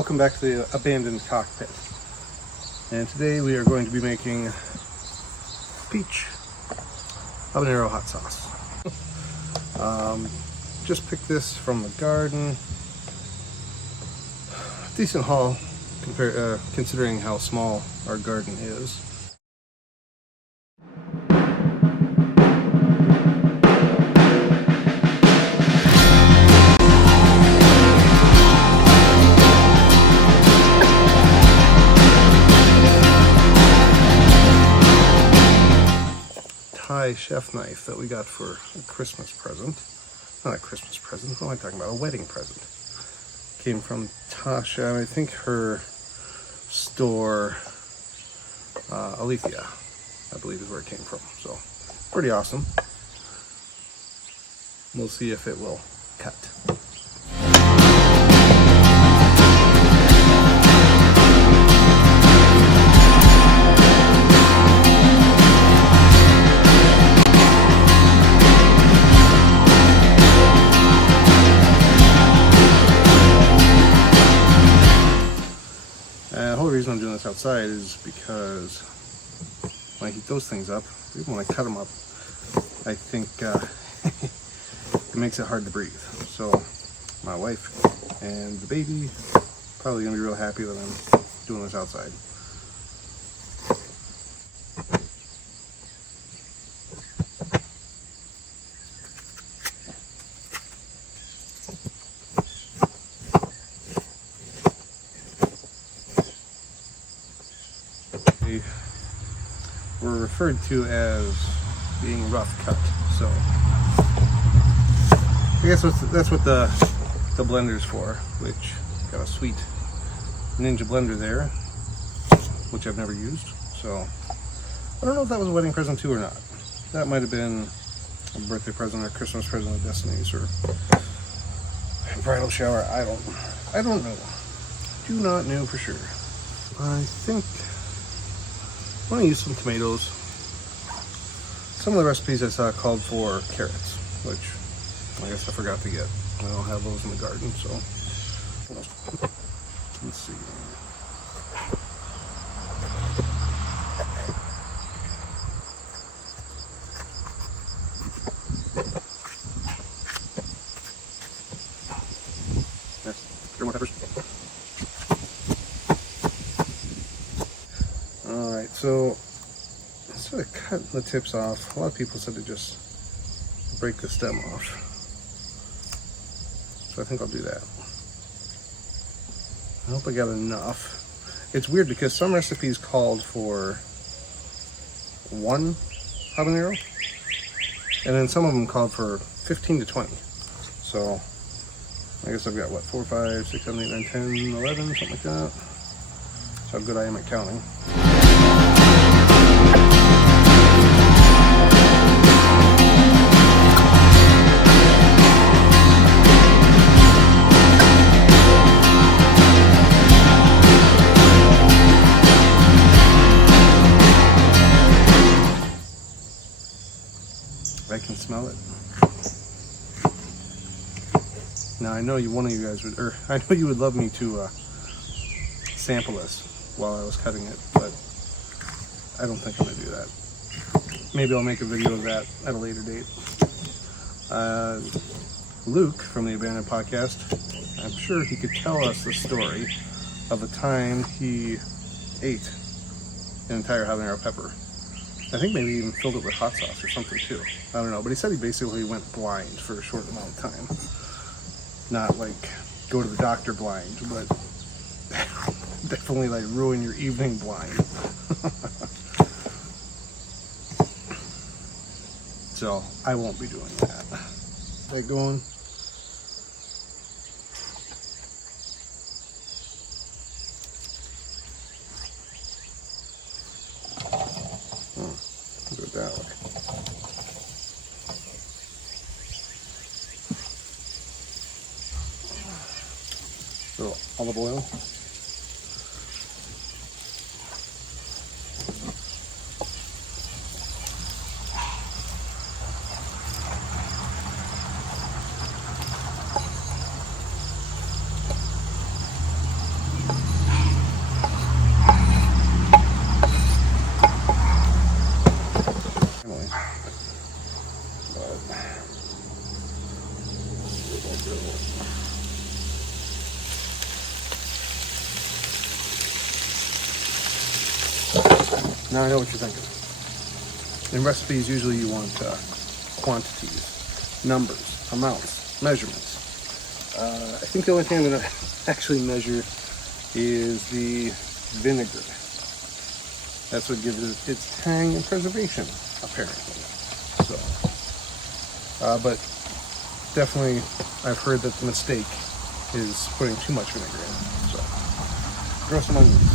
Welcome back to the abandoned cockpit. And today we are going to be making peach habanero hot sauce. Just picked this from the garden. Decent haul considering how small our garden is. Thai chef knife that we got for a Christmas present. Not a Christmas present, what am I talking about? A wedding present. Came from Tasha, I think her store, Alethea, I believe is where it came from. So, pretty awesome. We'll see if it will cut. The whole reason I'm doing this outside is because when I heat those things up, even when I cut them up, I think it makes it hard to breathe. So my wife and the baby probably gonna be real happy that I'm doing this outside. Were referred to as being rough cut, so I guess that's what the blender's for, which got a sweet Ninja blender there, which I've never used, so I don't know if that was a wedding present too or not. That might have been a birthday present or Christmas present of Destiny's or a bridal shower. I don't know. Do not know for sure. I think I'm going to use some tomatoes. Some of the recipes I saw called for carrots, which I guess I forgot to get. I don't have those in the garden, so let's see. Here, more peppers. Alright, so instead of cutting the tips off, a lot of people said to just break the stem off. So I think I'll do that. I hope I got enough. It's weird because some recipes called for 1 habanero, and then some of them called for 15 to 20. So I guess I've got what, 4, 5, 6, 7, 8, 9, 10, 11, something like that. So how good I am at counting. I can smell it. Now I know one of you guys would, or I know you would love me to sample this while I was cutting it, but I don't think I'm gonna do that. Maybe I'll make a video of that at a later date. Luke from the Abandoned Podcast, I'm sure he could tell us the story of the time he ate an entire habanero pepper. I think maybe even filled it with hot sauce or something too. I don't know, but he said he basically went blind for a short amount of time. Not like go to the doctor blind, but definitely like ruin your evening blind. So I won't be doing that. Get going. Do it that way. So olive oil. Now I know what you're thinking. In recipes, usually you want quantities, numbers, amounts, measurements. I think the only thing I'm going to actually measure is the vinegar. That's what gives it its tang and preservation, apparently. So, but definitely, I've heard that the mistake is putting too much vinegar in. So, grow some onions.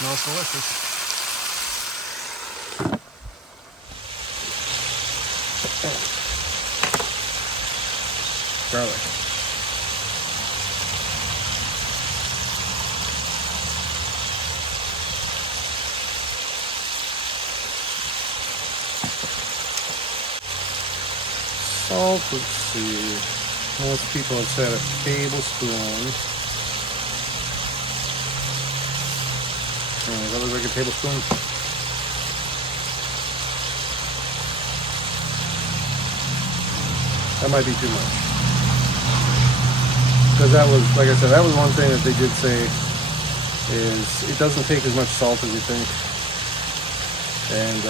Smells delicious. Garlic. Salt, let's see. Most people have said a tablespoon. Does that look like a tablespoon? That might be too much. Because that was, like I said, that was one thing that they did say is it doesn't take as much salt as you think. And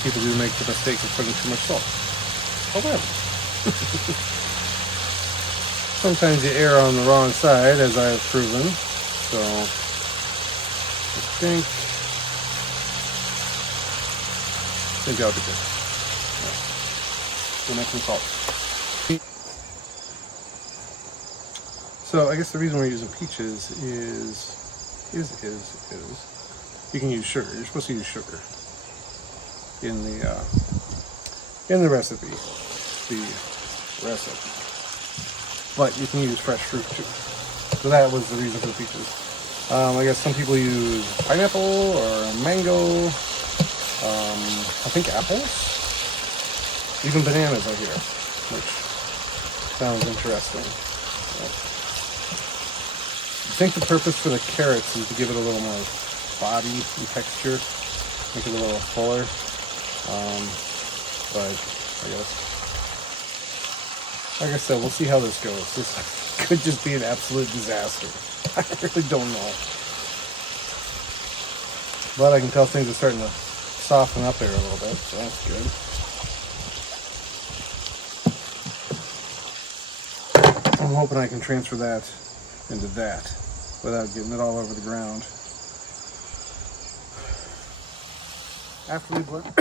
people do make the mistake of putting too much salt. However, sometimes you err on the wrong side, as I have proven. So, I think that'll be good. Yeah. We'll make some salt. So I guess the reason we're using peaches is you can use sugar. You're supposed to use sugar in the recipe, but you can use fresh fruit too. So that was the reason for the peaches. I guess some people use pineapple or mango. I think apples, even bananas I hear, which sounds interesting. So, I think the purpose for the carrots is to give it a little more body and texture, make it a little fuller. But I guess, like I said, we'll see how this goes. This could just be an absolute disaster. I really don't know. But I can tell things are starting to soften up there a little bit, so that's good. I'm hoping I can transfer that into that without getting it all over the ground. After we blend.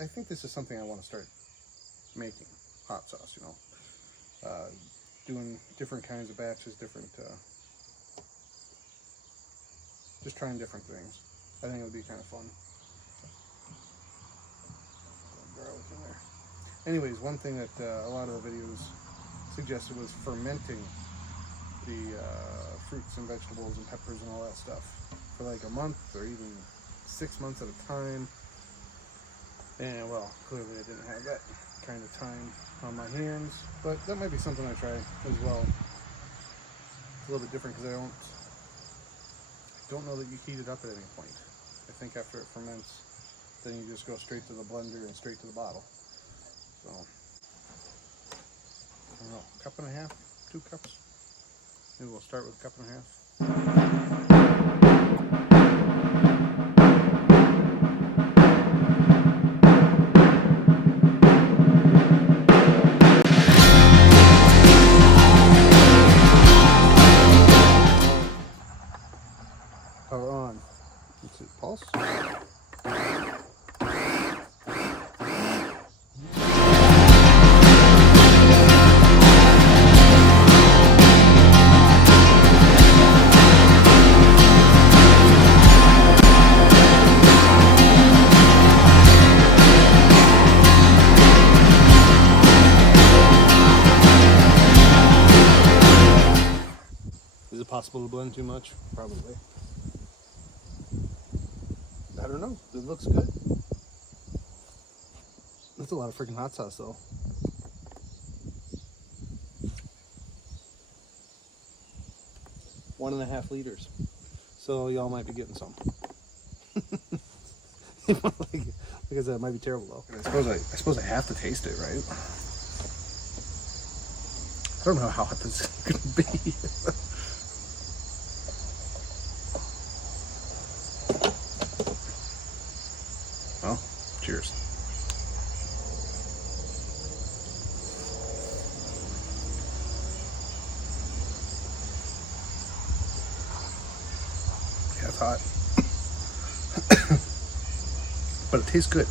I think this is something I want to start making, hot sauce, you know. Doing different kinds of batches, just trying different things. I think it would be kind of fun. Garlic in there. Anyways, one thing that a lot of the videos suggested was fermenting the fruits and vegetables and peppers and all that stuff for like a month or even 6 months at a time. And well, clearly I didn't have that kind of time on my hands, but that might be something I try as well. It's a little bit different because I don't know that you heat it up at any point. I think after it ferments, then you just go straight to the blender and straight to the bottle. So, I don't know, cup and a half, 2 cups. Maybe we'll start with a cup and a half. Power on. Let's hit pulse. possible to blend too much? Probably. I don't know. It looks good. That's a lot of freaking hot sauce, though. One and a half liters. So y'all might be getting some. Like I said, it might be terrible though. I suppose I have to taste it, right? I don't know how hot this is gonna be. Well, cheers. Yeah, it's hot. But it tastes good.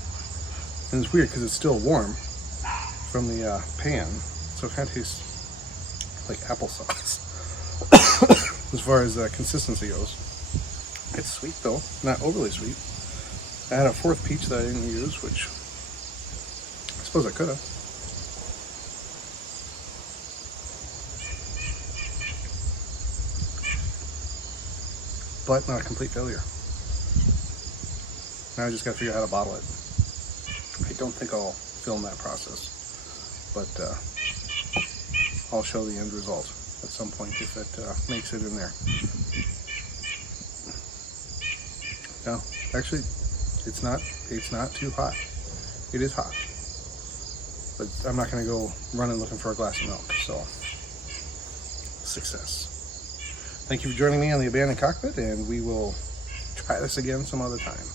And it's weird because it's still warm from the pan. So it kind of tastes like applesauce as far as consistency goes. It's sweet though, not overly sweet. I had a fourth peach that I didn't use, which I suppose I could have. But not a complete failure. Now I just got to figure out how to bottle it. I don't think I'll film that process, but I'll show the end result at some point if it makes it in there. No, actually, it's not too hot. It is hot, but I'm not going to go running looking for a glass of milk. So, success. Thank you for joining me on the Abandoned Cockpit, and we will try this again some other time.